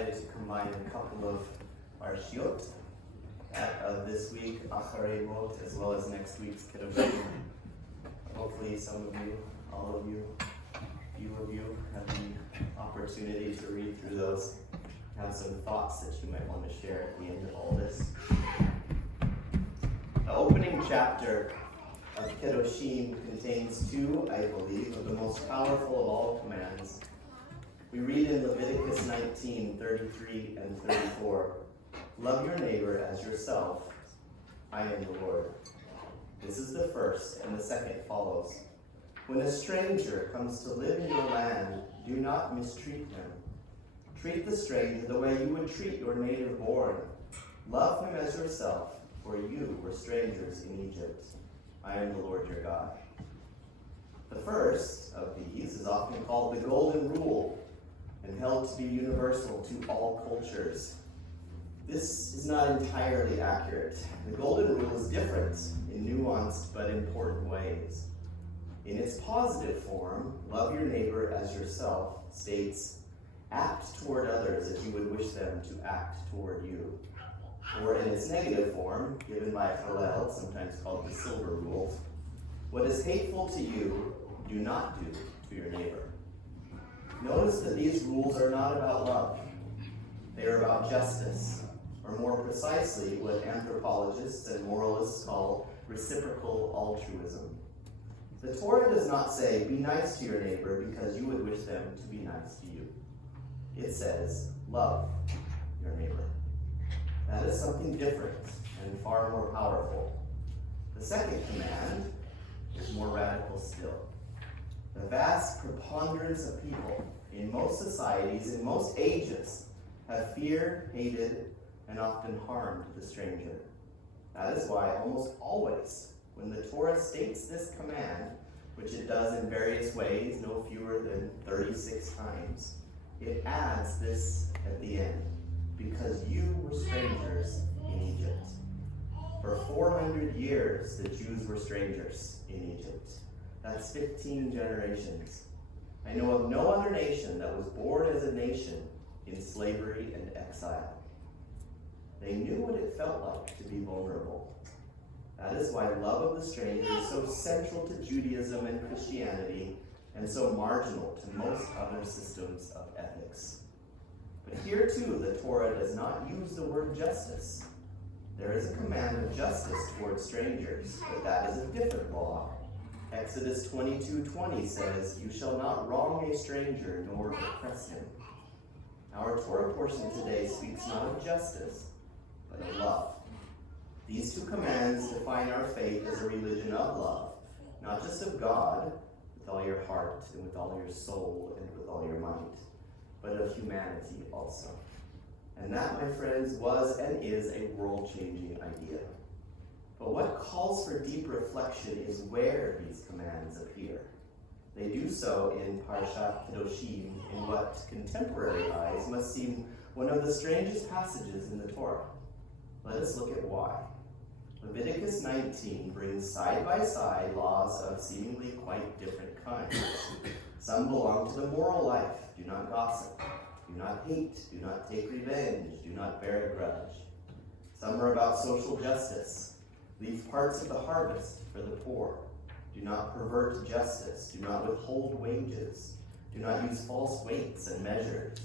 decided to combine a couple of parshiot of this week, Acharei Mot, as well as next week's Kiddushim. Hopefully some of you, all of you, few of you have the opportunity to read through those, have some thoughts that you might want to share at the end of all this. The opening chapter of Kiddushim contains two, I believe, of the most powerful of all commands. We read in Leviticus 19:33 and 34, "Love your neighbor as yourself. I am the Lord." This is the first, and the second follows. "When a stranger comes to live in your land, do not mistreat him. Treat the stranger the way you would treat your native born. Love him as yourself, for you were strangers in Egypt. I am the Lord your God." The first of these is often called the Golden Rule and held to be universal to all cultures. This is not entirely accurate. The Golden Rule is different in nuanced but important ways. In its positive form, love your neighbor as yourself states, act toward others as you would wish them to act toward you. Or in its negative form, given by Hillel, sometimes called the Silver Rule, what is hateful to you, do not do to your neighbor. Notice that these rules are not about love. They are about justice, or more precisely, what anthropologists and moralists call reciprocal altruism. The Torah does not say, be nice to your neighbor because you would wish them to be nice to you. It says, love your neighbor. That is something different and far more powerful. The second command is more radical still. The vast preponderance of people in most societies, in most ages, have feared, hated, and often harmed the stranger. That is why almost always, when the Torah states this command, which it does in various ways, no fewer than 36 times, it adds this at the end, because you were strangers in Egypt. For 400 years, the Jews were strangers in Egypt. That's 15 generations. I know of no other nation that was born as a nation in slavery and exile. They knew what it felt like to be vulnerable. That is why love of the stranger is so central to Judaism and Christianity and so marginal to most other systems of ethics. But here too, the Torah does not use the word justice. There is a command of justice towards strangers, but that is a different law. Exodus 22:20 says, "You shall not wrong a stranger nor oppress him." Our Torah portion today speaks not of justice, but of love. These two commands define our faith as a religion of love, not just of God, with all your heart and with all your soul and with all your might, but of humanity also. And that, my friends, was and is a world-changing idea. But what calls for deep reflection is where these commands appear. They do so in Parshat Kiddushim, in what contemporary eyes must seem one of the strangest passages in the Torah. Let us look at why. Leviticus 19 brings side-by-side laws of seemingly quite different kinds. Some belong to the moral life. Do not gossip. Do not hate. Do not take revenge. Do not bear a grudge. Some are about social justice. Leave parts of the harvest for the poor. Do not pervert justice. Do not withhold wages. Do not use false weights and measures.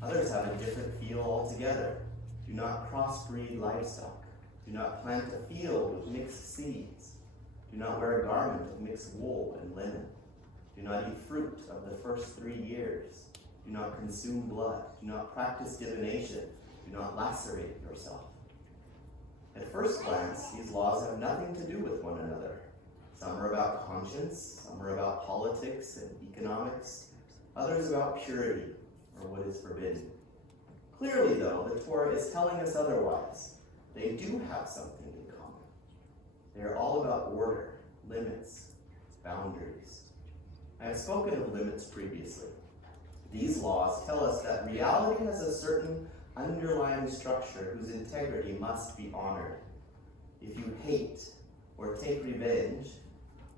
Others have a different feel altogether. Do not crossbreed livestock. Do not plant a field with mixed seeds. Do not wear a garment of mixed wool and linen. Do not eat fruit of the first 3 years. Do not consume blood. Do not practice divination. Do not lacerate yourself. At first glance, these laws have nothing to do with one another. Some are about conscience, some are about politics and economics, others about purity or what is forbidden. Clearly, though, the Torah is telling us otherwise. They do have something in common. They are all about order, limits, boundaries. I have spoken of limits previously. These laws tell us that reality has a certain underlying structure whose integrity must be honored. If you hate or take revenge,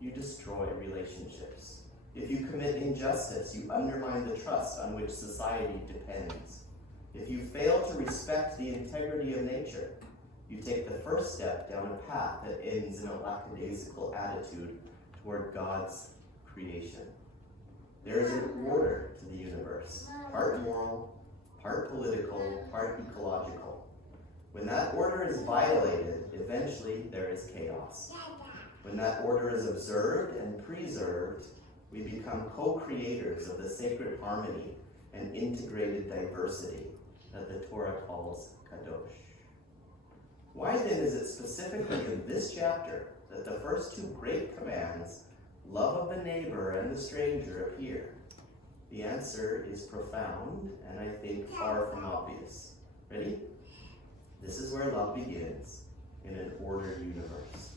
you destroy relationships. If you commit injustice, you undermine the trust on which society depends. If you fail to respect the integrity of nature, you take the first step down a path that ends in a lackadaisical attitude toward God's creation. There is an order to the universe, part moral, part political, part ecological. When that order is violated, eventually there is chaos. When that order is observed and preserved, we become co-creators of the sacred harmony and integrated diversity that the Torah calls kadosh. Why then is it specifically in this chapter that the first two great commands, love of the neighbor and the stranger, appear? The answer is profound and I think far from obvious. Ready? This is where love begins in an ordered universe.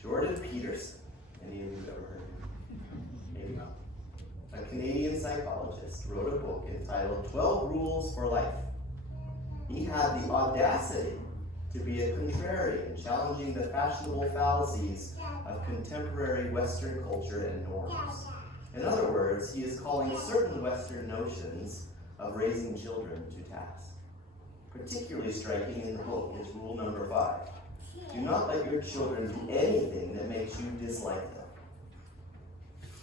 Jordan Peterson, any of you have ever heard of him? Maybe not. A Canadian psychologist wrote a book entitled 12 Rules for Life. He had the audacity to be a contrarian, challenging the fashionable fallacies of contemporary Western culture and norms. In other words, he is calling certain Western notions of raising children to task. Particularly striking in the book is rule number 5. Do not let your children do anything that makes you dislike them.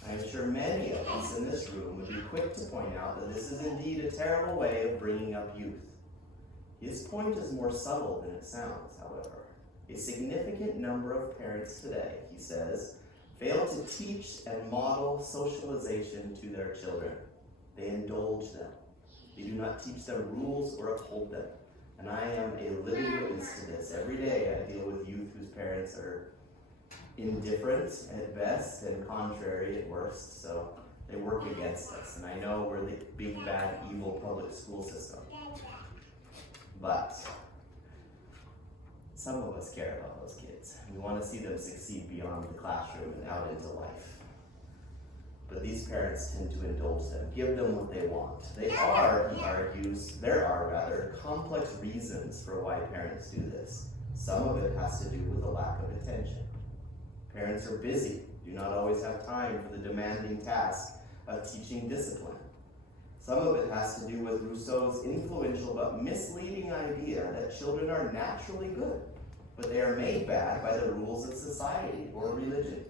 I am sure many of us in this room would be quick to point out that this is indeed a terrible way of bringing up youth. His point is more subtle than it sounds, however. A significant number of parents today, he says, fail to teach and model socialization to their children. They indulge them. They do not teach them rules or uphold them. And I am a living witness to this. Every day I deal with youth whose parents are indifferent at best and contrary at worst, so they work against us. And I know we're the big, bad, evil public school system. But some of us care about those kids. We want to see them succeed beyond the classroom and out into life. But these parents tend to indulge them, give them what they want. There are complex reasons for why parents do this. Some of it has to do with a lack of attention. Parents are busy, do not always have time for the demanding task of teaching discipline. Some of it has to do with Rousseau's influential but misleading idea that children are naturally good, but they are made bad by the rules of society or religion.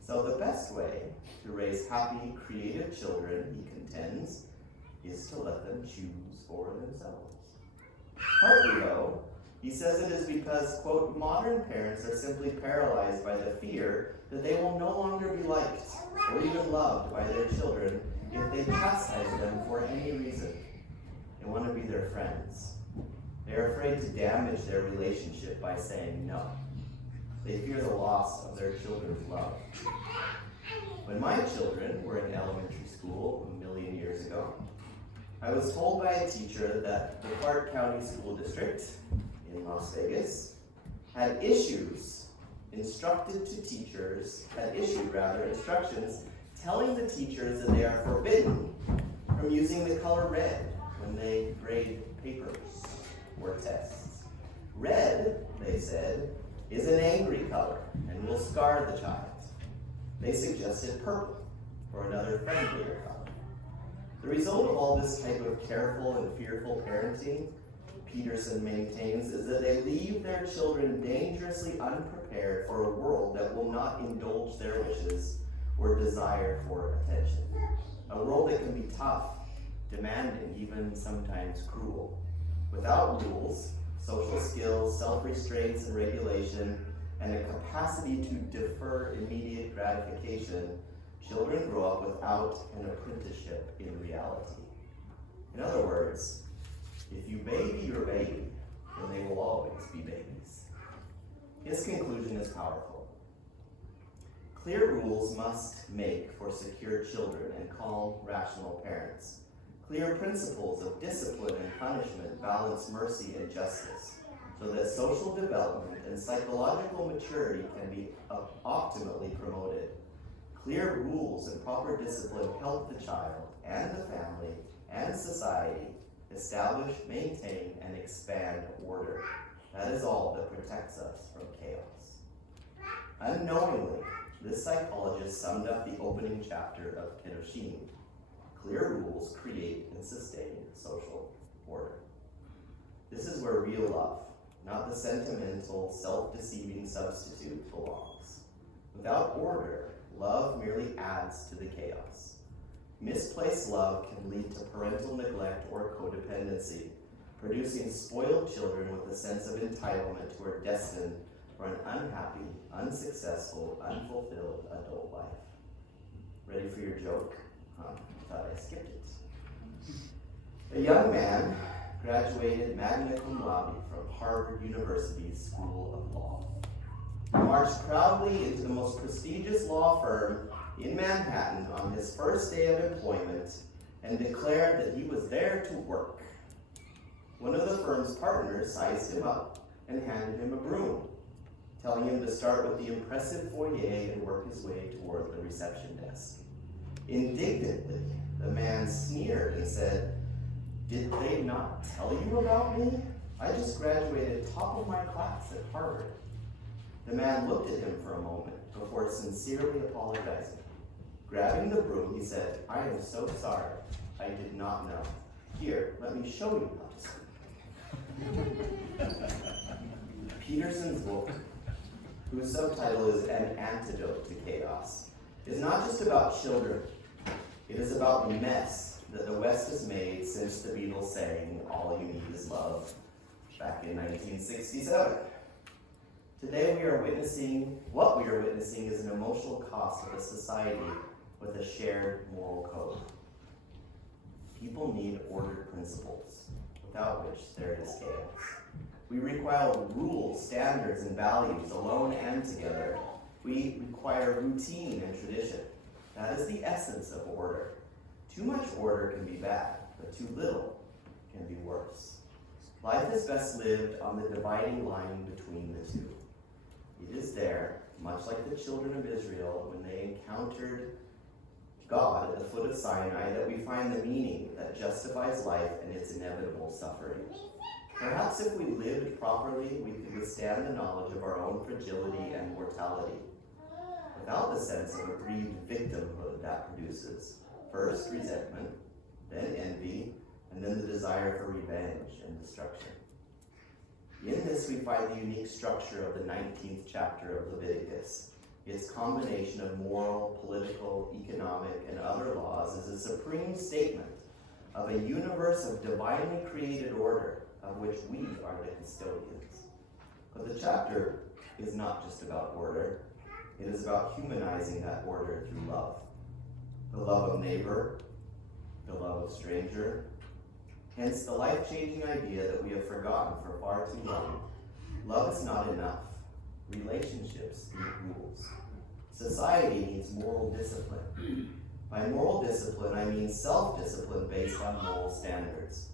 So the best way to raise happy, creative children, he contends, is to let them choose for themselves. Partly, though, he says it is because, quote, modern parents are simply paralyzed by the fear that they will no longer be liked or even loved by their children if they chastise them for any reason. They want to be their friends. They are afraid to damage their relationship by saying no. They fear the loss of their children's love. When my children were in elementary school a million years ago, I was told by a teacher that the Clark County School District in Las Vegas had issued instructions telling the teachers that they are forbidden from using the color red when they grade papers or tests. Red, they said, is an angry color and will scar the child. They suggested purple or another friendlier color. The result of all this type of careful and fearful parenting, Peterson maintains, is that they leave their children dangerously unprepared for a world that will not indulge their wishes or desire for attention. A world that can be tough, demanding, even sometimes cruel. Without rules, social skills, self-restraints and regulation, and a capacity to defer immediate gratification, children grow up without an apprenticeship in reality. In other words, if you baby your baby, then they will always be babies. His conclusion is powerful. Clear rules must make for secure children and calm, rational parents. Clear principles of discipline and punishment balance mercy and justice, so that social development and psychological maturity can be optimally promoted. Clear rules and proper discipline help the child and the family and society establish, maintain, and expand order. That is all that protects us from chaos. Unknowingly, this psychologist summed up the opening chapter of Kedoshim. Clear rules create and sustain social order. This is where real love, not the sentimental, self-deceiving substitute, belongs. Without order, love merely adds to the chaos. Misplaced love can lead to parental neglect or codependency, producing spoiled children with a sense of entitlement who are destined for an unhappy, unsuccessful, unfulfilled adult life. Ready for your joke? Thought I skipped it. A young man graduated magna cum laude from Harvard University's School of Law. He marched proudly into the most prestigious law firm in Manhattan on his first day of employment and declared that he was there to work. One of the firm's partners sized him up and handed him a broom, telling him to start with the impressive foyer and work his way toward the reception desk. Indignantly, the man sneered and said, "Did they not tell you about me? I just graduated top of my class at Harvard." The man looked at him for a moment before sincerely apologizing. Grabbing the broom, he said, "I am so sorry. I did not know. Here, let me show you how to speak." Peterson's book, whose subtitle is An Antidote to Chaos, is not just about children. It is about the mess that the West has made since the Beatles sang "All You Need Is Love" back in 1967. Today what we are witnessing is an emotional cost of a society with a shared moral code. People need ordered principles, without which there is chaos. We require rules, standards, and values alone and together. We require routine and tradition. That is the essence of order. Too much order can be bad, but too little can be worse. Life is best lived on the dividing line between the two. It is there, much like the children of Israel when they encountered God at the foot of Sinai, that we find the meaning that justifies life and its inevitable suffering. Perhaps if we lived properly, we could withstand the knowledge of our own fragility and mortality, without the sense of aggrieved victimhood that produces first resentment, then envy, and then the desire for revenge and destruction. In this, we find the unique structure of the 19th chapter of Leviticus. Its combination of moral, political, economic, and other laws is a supreme statement of a universe of divinely created order, of which we are the custodians. But the chapter is not just about order. It is about humanizing that order through love. The love of neighbor, the love of stranger, hence the life-changing idea that we have forgotten for far too long. Love is not enough. Relationships need rules. Society needs moral discipline. By moral discipline, I mean self-discipline based on moral standards.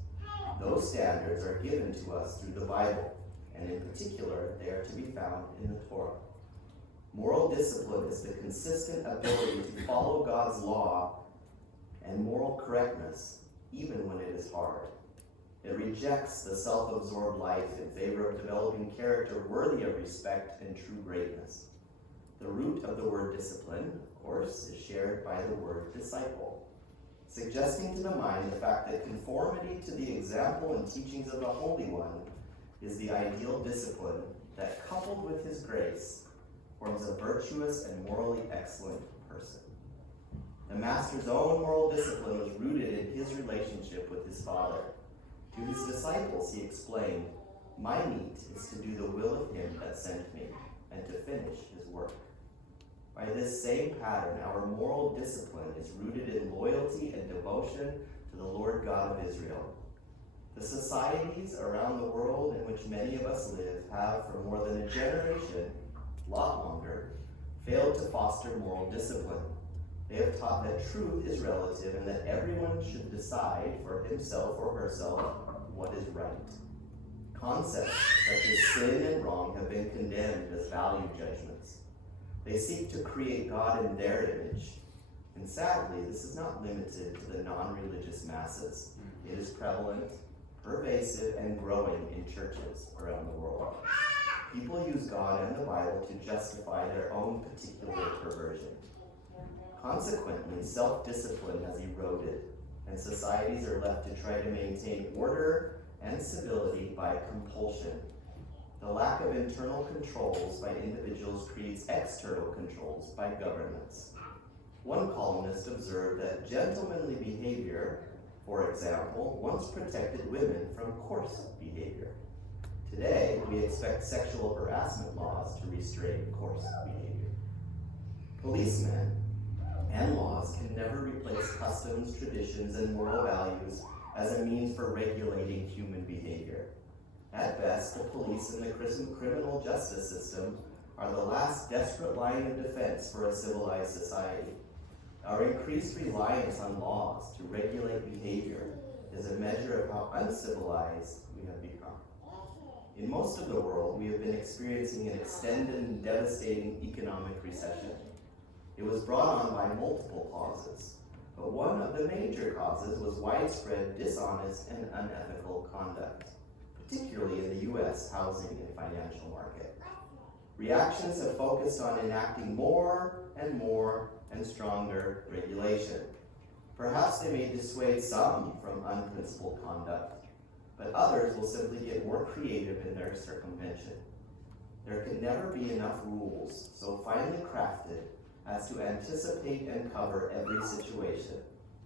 Those standards are given to us through the Bible, and in particular, they are to be found in the Torah. Moral discipline is the consistent ability to follow God's law and moral correctness, even when it is hard. It rejects the self-absorbed life in favor of developing character worthy of respect and true greatness. The root of the word discipline, of course, is shared by the word disciple, suggesting to the mind the fact that conformity to the example and teachings of the Holy One is the ideal discipline that, coupled with his grace, forms a virtuous and morally excellent person. The Master's own moral discipline was rooted in his relationship with his Father. To his disciples, he explained, "My meat is to do the will of him that sent me, and to finish his work." By this same pattern, our moral discipline is rooted in loyalty and devotion to the Lord God of Israel. The societies around the world in which many of us live have, for more than a generation, a lot longer, failed to foster moral discipline. They have taught that truth is relative and that everyone should decide for himself or herself what is right. Concepts such as sin and wrong have been condemned as value judgments. They seek to create God in their image. And sadly, this is not limited to the non-religious masses. It is prevalent, pervasive, and growing in churches around the world. People use God and the Bible to justify their own particular perversion. Consequently, self-discipline has eroded, and societies are left to try to maintain order and civility by compulsion. The lack of internal controls by individuals creates external controls by governments. One columnist observed that gentlemanly behavior, for example, once protected women from coarse behavior. Today, we expect sexual harassment laws to restrain coarse behavior. Policemen and laws can never replace customs, traditions, and moral values as a means for regulating human behavior. At best, the police and the criminal justice system are the last desperate line of defense for a civilized society. Our increased reliance on laws to regulate behavior is a measure of how uncivilized we have become. In most of the world, we have been experiencing an extended and devastating economic recession. It was brought on by multiple causes, but one of the major causes was widespread dishonest and unethical conduct, particularly in the U.S. housing and financial market. Reactions have focused on enacting more and stronger regulation. Perhaps they may dissuade some from unprincipled conduct, but others will simply get more creative in their circumvention. There can never be enough rules so finely crafted as to anticipate and cover every situation,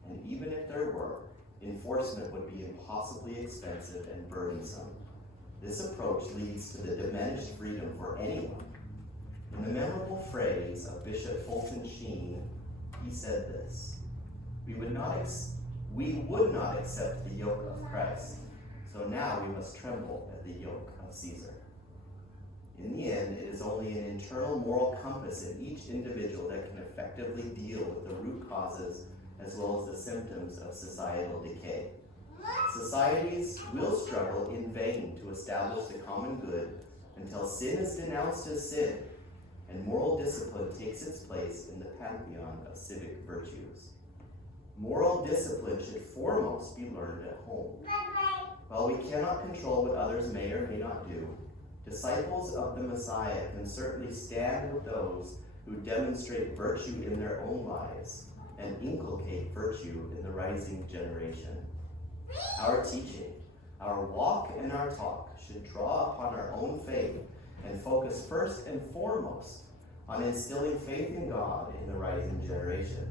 and even if there were, enforcement would be impossibly expensive and burdensome. This approach leads to the diminished freedom for anyone. In the memorable phrase of Bishop Fulton Sheen, he said this: we would not accept the yoke of Christ, so now we must tremble at the yoke of Caesar. In the end, it is only an internal moral compass in each individual that can effectively deal with the root causes as well as the symptoms of societal decay. Societies will struggle in vain to establish the common good until sin is denounced as sin and moral discipline takes its place in the pantheon of civic virtues. Moral discipline should foremost be learned at home. While we cannot control what others may or may not do, disciples of the Messiah can certainly stand with those who demonstrate virtue in their own lives and inculcate virtue in the rising generation. Our teaching, our walk, and our talk should draw upon our own faith and focus first and foremost on instilling faith in God in the rising generation.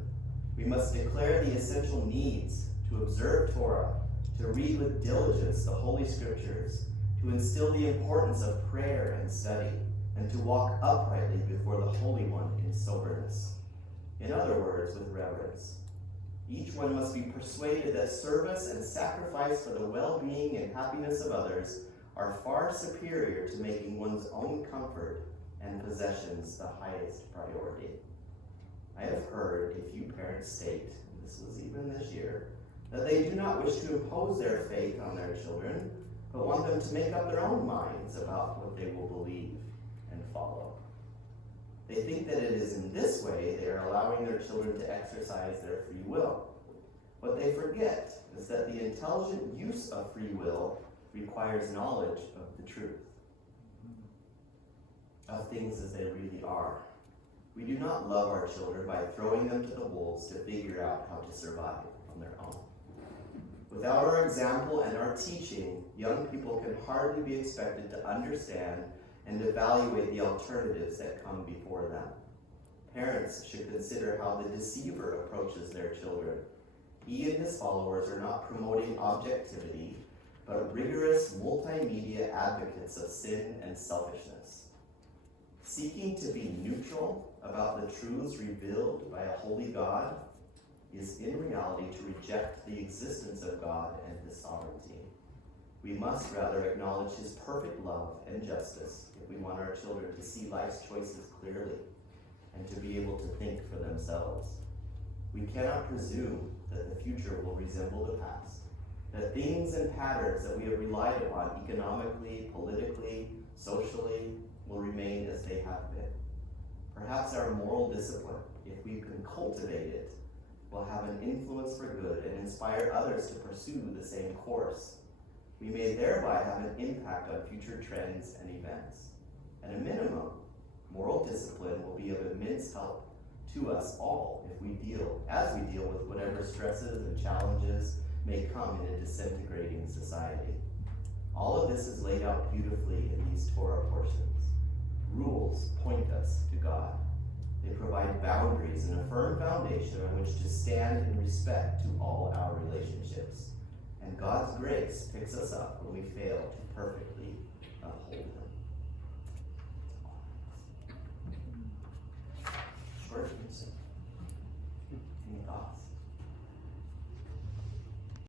We must declare the essential needs to observe Torah, to read with diligence the Holy Scriptures, to instill the importance of prayer and study, and to walk uprightly before the Holy One in soberness. In other words, with reverence. Each one must be persuaded that service and sacrifice for the well-being and happiness of others are far superior to making one's own comfort and possessions the highest priority. I have heard a few parents state, and this was even this year, that they do not wish to impose their faith on their children, but want them to make up their own minds about what they will believe and follow. They think that it is in this way they are allowing their children to exercise their free will. What they forget is that the intelligent use of free will requires knowledge of the truth, of things as they really are. We do not love our children by throwing them to the wolves to figure out how to survive on their own. Without our example and our teaching, young people can hardly be expected to understand and evaluate the alternatives that come before them. Parents should consider how the deceiver approaches their children. He and his followers are not promoting objectivity, but rigorous multimedia advocates of sin and selfishness. Seeking to be neutral about the truths revealed by a holy God is in reality to reject the existence of God and his sovereignty. We must rather acknowledge his perfect love and justice if we want our children to see life's choices clearly and to be able to think for themselves. We cannot presume that the future will resemble the past, that things and patterns that we have relied upon economically, politically, socially, will remain as they have been. Perhaps our moral discipline, if we can cultivate it, will have an influence for good and inspire others to pursue the same course. We may thereby have an impact on future trends and events. At a minimum, moral discipline will be of immense help to us all as we deal with whatever stresses and challenges may come in a disintegrating society. All of this is laid out beautifully in these Torah portions. Rules point us to God. They provide boundaries and a firm foundation on which to stand in respect to all our relationships. And God's grace picks us up when we fail to perfectly uphold them.